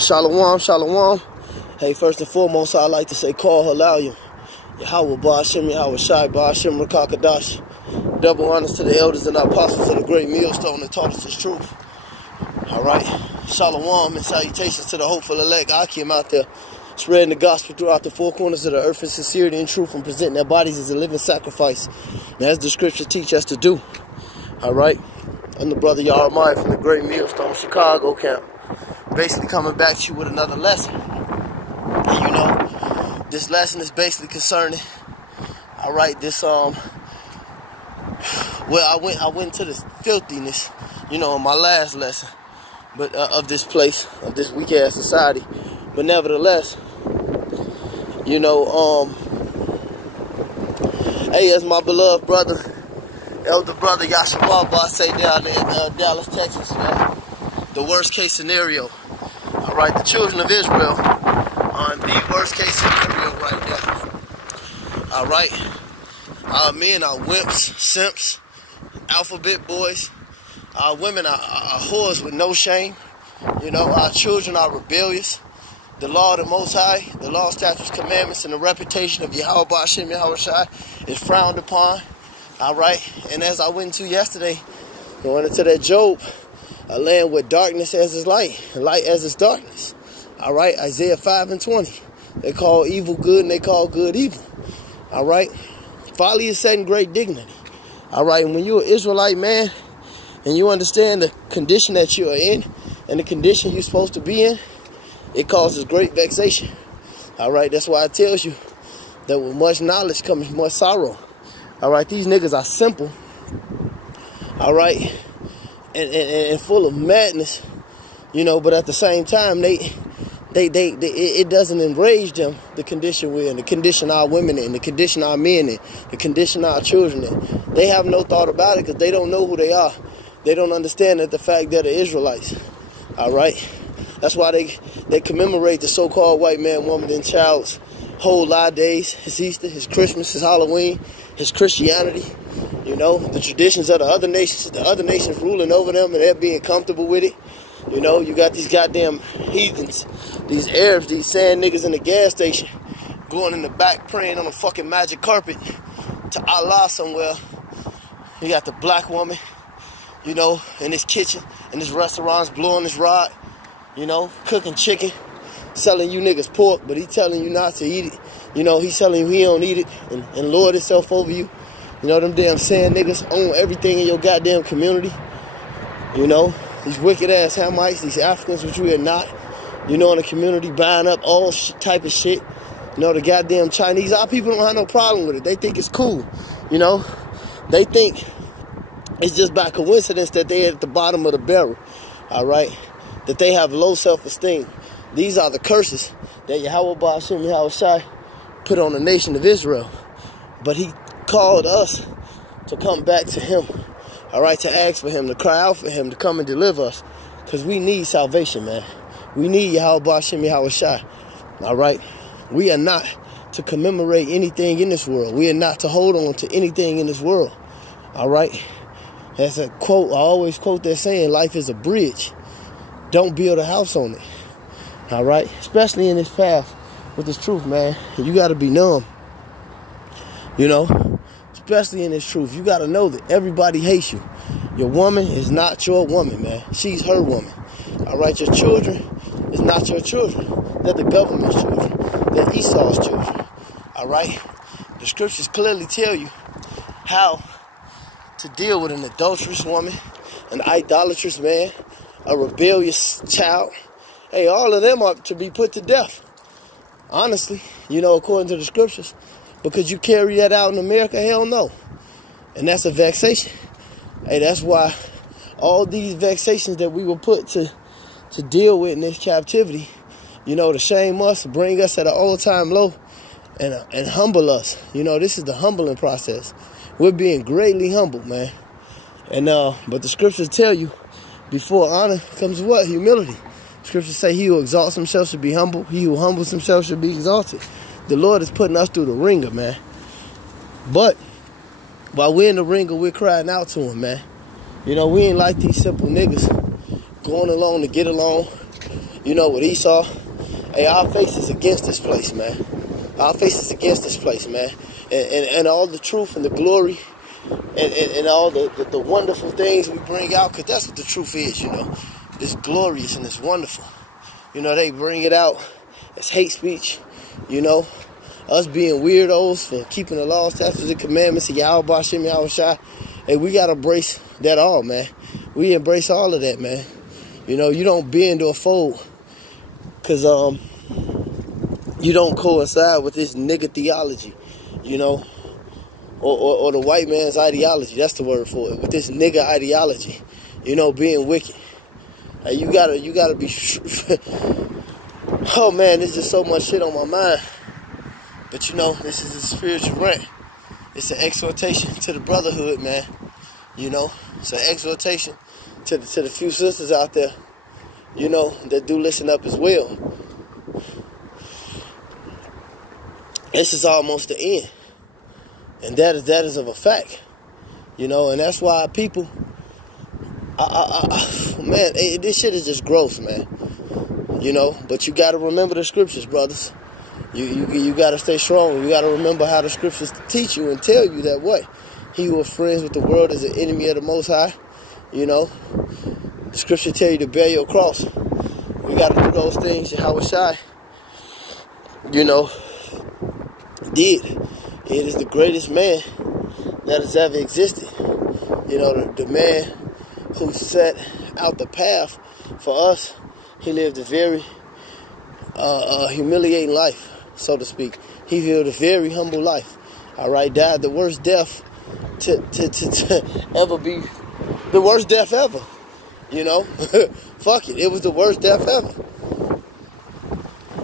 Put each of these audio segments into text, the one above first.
Shalom, shalom. Hey, first and foremost, I'd like to say, call Halayim. Yahweh Ba'ashem, Yahweh Shai, Ba'ashem, Rakakadash. Double honors to the elders and apostles of the great millstone that taught us this truth. All right. Shalom and salutations to the hopeful elect. I came out there spreading the gospel throughout the four corners of the earth in sincerity and truth and presenting their bodies as a living sacrifice. And as the scriptures teach us to do. All right. I'm the brother Yarmai from the great millstone Chicago camp. Basically coming back to you with another lesson. And you know, this lesson is basically concerning, all right, this, well, I went to this filthiness, you know, in my last lesson, but, of this place, of this weak-ass society. But nevertheless, you know, hey, as my beloved brother, elder brother Yashababa say down in Dallas, Texas, man, the worst case scenario. All right, the children of Israel are in the worst case scenario right now. All right, our men are wimps, simps, alphabet boys. Our women are whores with no shame. You know, our children are rebellious. The law of the Most High, the law, statutes, commandments, and the reputation of Yahweh Ba'ashem, Yahweh Shai is frowned upon. All right, and as I went into yesterday, going into that Job, a land with darkness as its light, and light as its darkness. All right, Isaiah 5:20. They call evil good and they call good evil. All right, folly is set in great dignity. All right, and when you're an Israelite man and you understand the condition that you are in and the condition you're supposed to be in, it causes great vexation. All right, that's why it tells you that with much knowledge comes much sorrow. All right, these niggas are simple. All right. And full of madness, you know, but at the same time, it doesn't enrage them, the condition we're in, the condition our women in, the condition our men in, the condition our children in. They have no thought about it because they don't know who they are. They don't understand that the fact that they're Israelites. All right? That's why they commemorate the so-called white man, woman, and child's whole live days, his Easter, his Christmas, his Halloween, his Christianity. You know, the traditions of the other nations ruling over them and they're being comfortable with it. You know, you got these goddamn heathens, these Arabs, these sand niggas in the gas station going in the back praying on a fucking magic carpet to Allah somewhere. You got the black woman, you know, in his kitchen, in his restaurants, blowing his rod, you know, cooking chicken, selling you niggas pork, but he telling you not to eat it. You know, he's telling you he don't eat it and lord itself over you. You know, them damn sand niggas own everything in your goddamn community. You know, these wicked-ass Hamites, these Africans, which we are not, you know, in the community, buying up all type of shit. You know, the goddamn Chinese, our people don't have no problem with it. They think it's cool, you know. They think it's just by coincidence that they're at the bottom of the barrel, all right, that they have low self-esteem. These are the curses that Yahweh Ba'ashem, Yahweh Shai put on the nation of Israel. But he called us to come back to him, all right, to ask for him, to cry out for him, to come and deliver us, because we need salvation, man. We need Yahweh Ba'ashem, Yahweh Shai, all right? We are not to commemorate anything in this world. We are not to hold on to anything in this world, all right? That's a quote, I always quote that saying, life is a bridge. Don't build a house on it, all right? Especially in this path with this truth, man. You got to be numb, you know? Especially in this truth, you got to know that everybody hates you. Your woman is not your woman, man. She's her woman. All right, your children is not your children. They're the government's children. They're Esau's children. All right? The scriptures clearly tell you how to deal with an adulterous woman, an idolatrous man, a rebellious child. Hey, all of them are to be put to death. Honestly, you know, according to the scriptures. Because you carry that out in America, hell no. And that's a vexation. Hey, that's why all these vexations that we were put to deal with in this captivity, you know, to shame us, bring us at an all-time low, and humble us. You know, this is the humbling process. We're being greatly humbled, man. And but the scriptures tell you, before honor comes what? Humility. Scriptures say he who exalts himself should be humble. He who humbles himself should be exalted. The Lord is putting us through the ringer, man. But while we're in the ringer, we're crying out to him, man. You know, we ain't like these simple niggas going along to get along. You know, with Esau, hey, our face is against this place, man. Our face is against this place, man. And all the truth and the glory and all the wonderful things we bring out, because that's what the truth is, you know. It's glorious and it's wonderful. You know, they bring it out as hate speech, you know. Us being weirdos for keeping the laws, statutes, and commandments of Yahweh Shem Yahushua. Hey, we got to embrace that all, man. We embrace all of that, man. You know, you don't bend or fold because you don't coincide with this nigga theology, you know, or the white man's ideology. That's the word for it. With this nigga ideology, you know, being wicked. Hey, you gotta be. Oh man, there's just so much shit on my mind. But you know, this is a spiritual rant. It's an exhortation to the brotherhood, man. You know, it's an exhortation to the few sisters out there, you know, that do listen up as well. This is almost the end. And that is of a fact. You know, and that's why people, man, this shit is just gross, man. You know, but you got to remember the scriptures, brothers. You got to stay strong. You got to remember how the scriptures teach you and tell you that what? He who is friends with the world is an enemy of the Most High. You know, the scripture tell you to bear your cross. We got to do those things. Yahushua, you know, did. It is the greatest man that has ever existed. You know, the man who set out the path for us. He lived a very humiliating life, so to speak. He lived a very humble life. All right, died the worst death to ever be, the worst death ever. You know, fuck it, it was the worst death ever.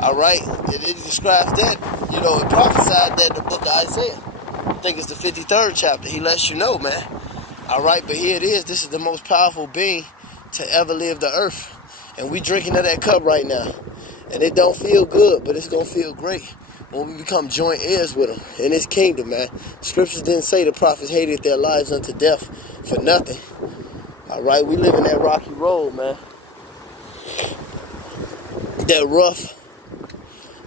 All right, it describes that. You know, it prophesied that in the book of Isaiah. I think it's the 53rd chapter. He lets you know, man. All right, but here it is. This is the most powerful being to ever live the earth. And we drinking of that cup right now. And it don't feel good, but it's going to feel great when we become joint heirs with him in his kingdom, man. Scriptures didn't say the prophets hated their lives unto death for nothing. All right, we live in that rocky road, man. That rough,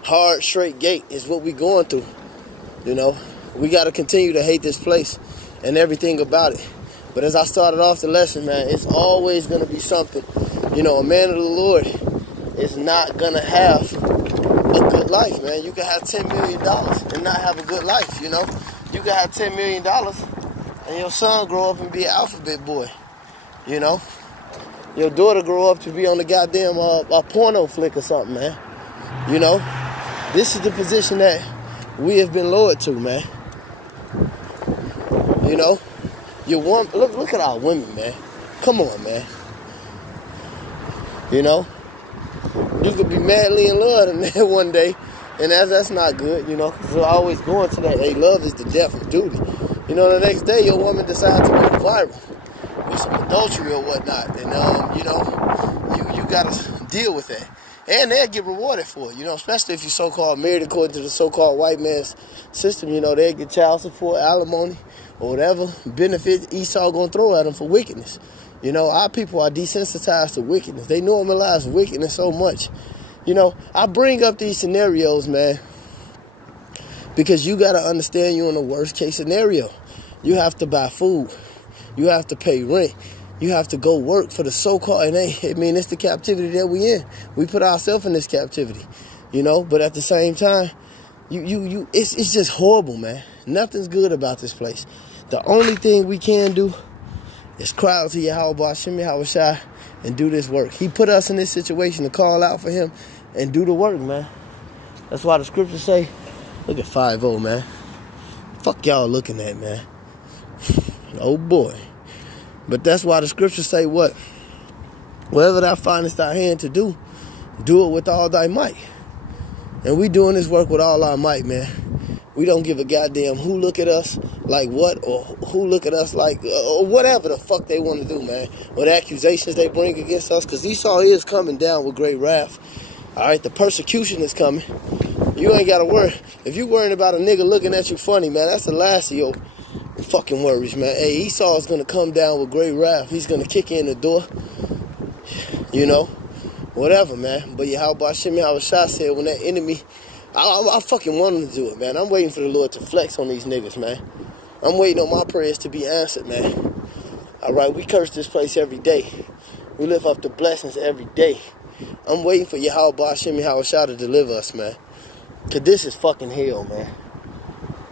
hard, straight gate is what we going through. You know, we got to continue to hate this place and everything about it. But as I started off the lesson, man, it's always going to be something. You know, a man of the Lord is not going to have a good life, man. You can have $10 million and not have a good life, you know. You can have $10 million and your son grow up and be an alphabet boy, you know. Your daughter grow up to be on the goddamn a porno flick or something, man. You know, this is the position that we have been lowered to, man. You know, look at our women, man. Come on, man. You know, you could be madly in love and then one day, and that's not good, you know. So I always going to that, hey, love is the death of duty. You know, the next day your woman decides to go viral with some adultery or whatnot, and you know, you gotta deal with that. And they'll get rewarded for it, you know, especially if you're so-called married according to the so-called white man's system. You know, they'll get child support, alimony, or whatever benefit Esau gonna throw at them for wickedness. You know, our people are desensitized to wickedness. They normalize wickedness so much. You know, I bring up these scenarios, man, because you got to understand you're in the worst case scenario. You have to buy food. You have to pay rent. You have to go work for the so-called, it's the captivity that we in. We put ourselves in this captivity, you know, but at the same time, it's just horrible, man. Nothing's good about this place. The only thing we can do is cry out to Yahweh Shem Yahushua and do this work. He put us in this situation to call out for him and do the work, man. That's why the scriptures say, look at 5-0, man. Fuck y'all looking at, man. Oh boy. But that's why the scriptures say what? Whatever thou findest thy hand to do, do it with all thy might. And we doing this work with all our might, man. We don't give a goddamn who look at us like what, or who look at us like, or whatever the fuck they want to do, man. What accusations they bring against us, because Esau is coming down with great wrath. All right, the persecution is coming. You ain't got to worry. If you worrying about a nigga looking at you funny, man, that's the last of your fucking worries, man. Hey, Esau is going to come down with great wrath. He's going to kick in the door, you know. whatever, man. But Yahweh Shimmy Hawashai said when that enemy, I fucking want him to do it, man. I'm waiting for the Lord to flex on these niggas, man. I'm waiting on my prayers to be answered, man. All right, we curse this place every day. We lift up the blessings every day. I'm waiting for Yahweh Shimmy Hawashai to deliver us, man. Because this is fucking hell, man.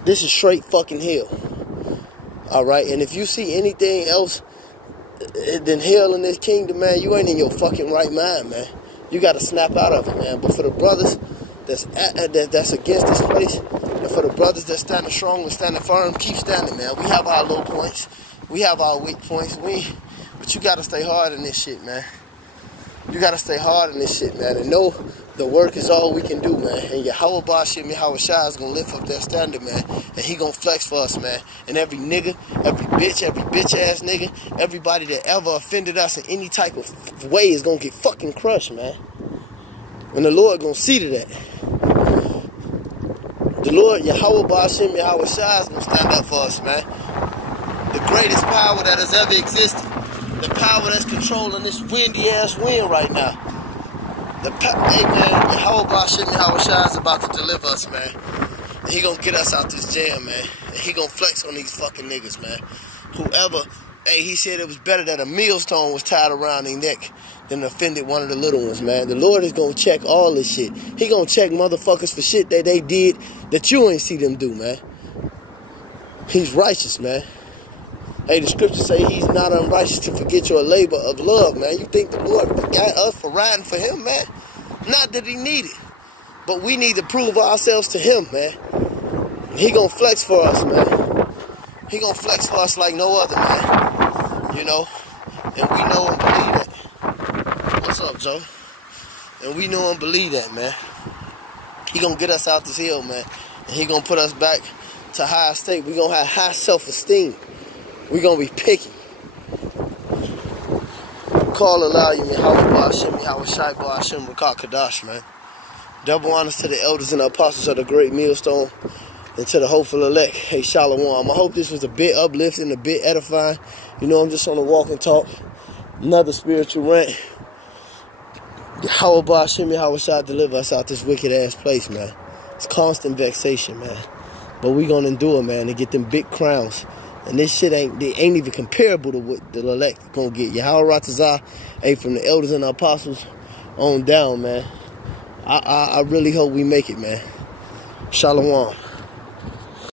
This is straight fucking hell. All right, and if you see anything else than hell in this kingdom, man, you ain't in your fucking right mind, man. You got to snap out of it, man. But for the brothers that's against this place, and for the brothers that's standing strong and standing firm, keep standing, man. We have our low points. We have our weak points. But you got to stay hard in this shit, man. You got to stay hard in this shit, man. And know the work is all we can do, man. And Yahweh Shimmy Hawashai is going to lift up that standard, man. And he going to flex for us, man. And every nigga, every bitch-ass nigga, everybody that ever offended us in any type of way is going to get fucking crushed, man. And the Lord going to see to that. The Lord, Yahweh Shimmy Hawashai is going to stand up for us, man. The greatest power that has ever existed. The power that's controlling this windy-ass wind right now. Hey, man, Yahweh Shimmy Hawashai is about to deliver us, man. And he gonna get us out this jam, man. And he gonna flex on these fucking niggas, man. Whoever, hey, he said it was better that a millstone was tied around their neck than offended one of the little ones, man. The Lord is gonna check all this shit. He gonna check motherfuckers for shit that they did that you ain't see them do, man. He's righteous, man. Hey, the scriptures say he's not unrighteous to forget your labor of love, man. You think the Lord got us for riding for him, man? Not that he needed, but we need to prove ourselves to him, man. He gonna flex for us, man. He gonna flex for us like no other, man. You know? And we know and believe that. What's up, Joe? And we know and believe that, man. He gonna get us out this hill, man. And he gonna put us back to high state. We gonna have high self-esteem. We're going to be picky. Call Allah, Yahweh Shimmy Hawashai Ba'ashem Rakah Kadash, man. Double honors to the elders and the apostles of the great millstone and to the hopeful elect. Hey, Shalom. I hope this was a bit uplifting, a bit edifying. You know, I'm just on a walk and talk. Another spiritual rant. Yahweh Shimmy Hawashai deliver us out this wicked ass place, man. It's constant vexation, man. But we're going to endure, man, to get them big crowns. And this shit ain't even comparable to what the elect gonna get. Yahweh Ratazah, hey, from the elders and the apostles on down, man. I really hope we make it, man. Shalom.